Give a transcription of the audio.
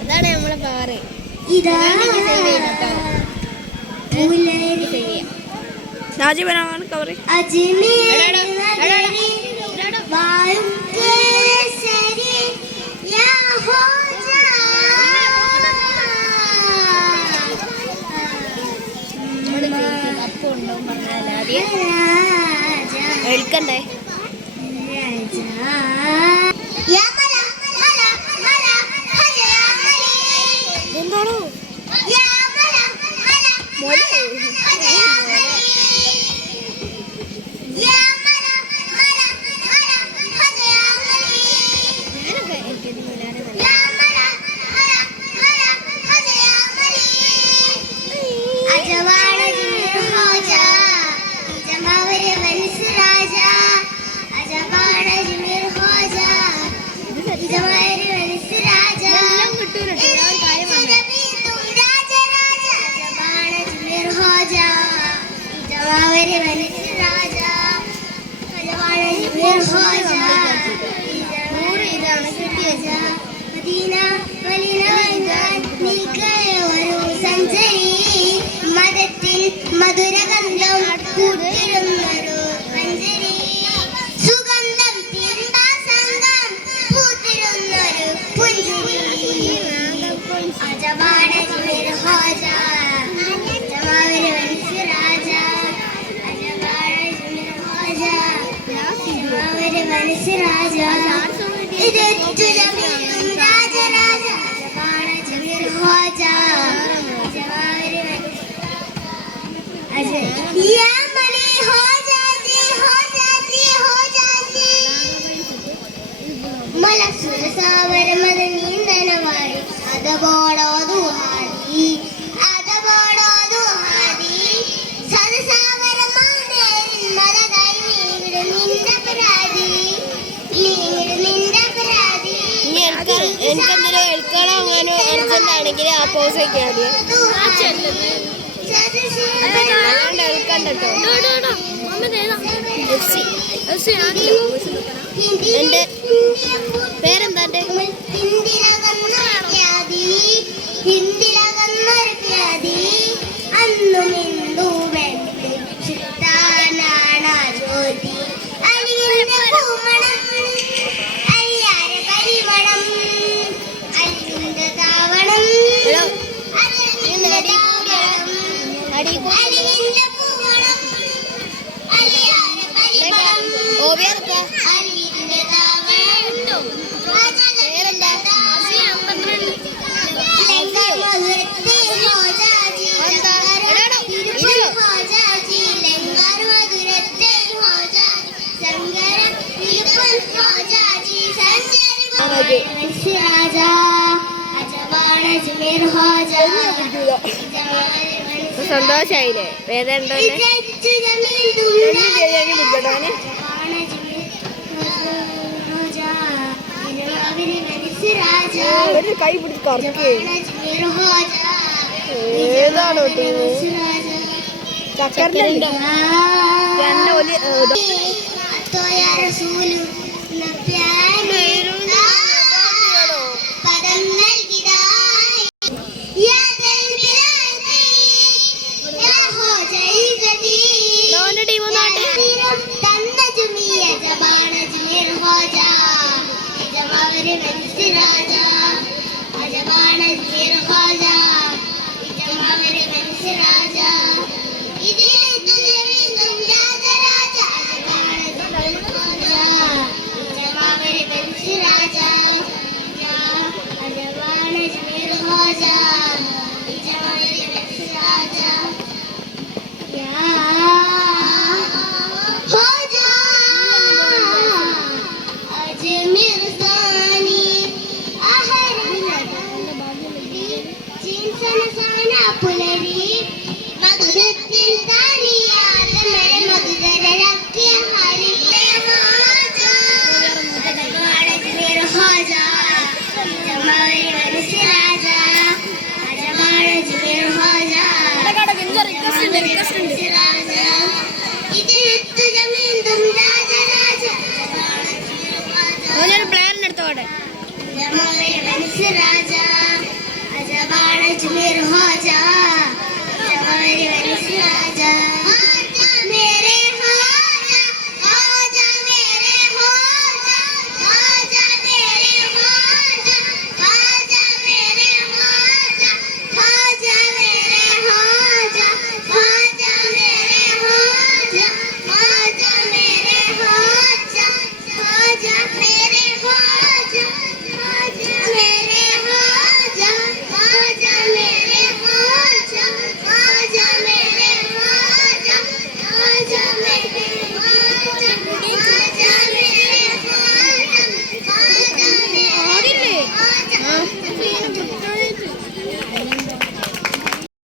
അതാണ് നമ്മളെ പാറ്. രാജീവനാണ് കവർ. എടുക്കണ്ടേ? എന്താണോ മതത്തിൽ മധുരഗന്ധം കൂട്ടിരുന്നൊരു മഞ്ജരി, സുഗന്ധം തിരുമ്പാസംഗം പൂത്തിരുന്നൊരു പുഞ്ചിരി. അജവാട ജിമിർ ഹോജ ജമാവരി വൻസ് രാജ, അജവാട ജിമിർ ഹോജ ജമാവരി വൻസ് രാജ, ഇതെത്തു ജമീലും രാജരാജ, അജവാട ജിമിർ ഹോജ ജമാവരി വൻസ് या मनी हो जाती मला सुरसावर मद नींदनवाडी अदबोडो दुहादी सरसावर मानेरी मद दाई नींद निंदपरादी എനിക്കെന്തിനോ എടുക്കണം അങ്ങനെ അർജന്റ് ആണെങ്കിൽ ആ പോസ് വയ്ക്കാതെ എന്റെ പേരെന്താ? സന്തോഷായില്ലേ? വേദന കൈ പിടിച്ച് ഏതാണോ ചക്കരന്റെ Thank you.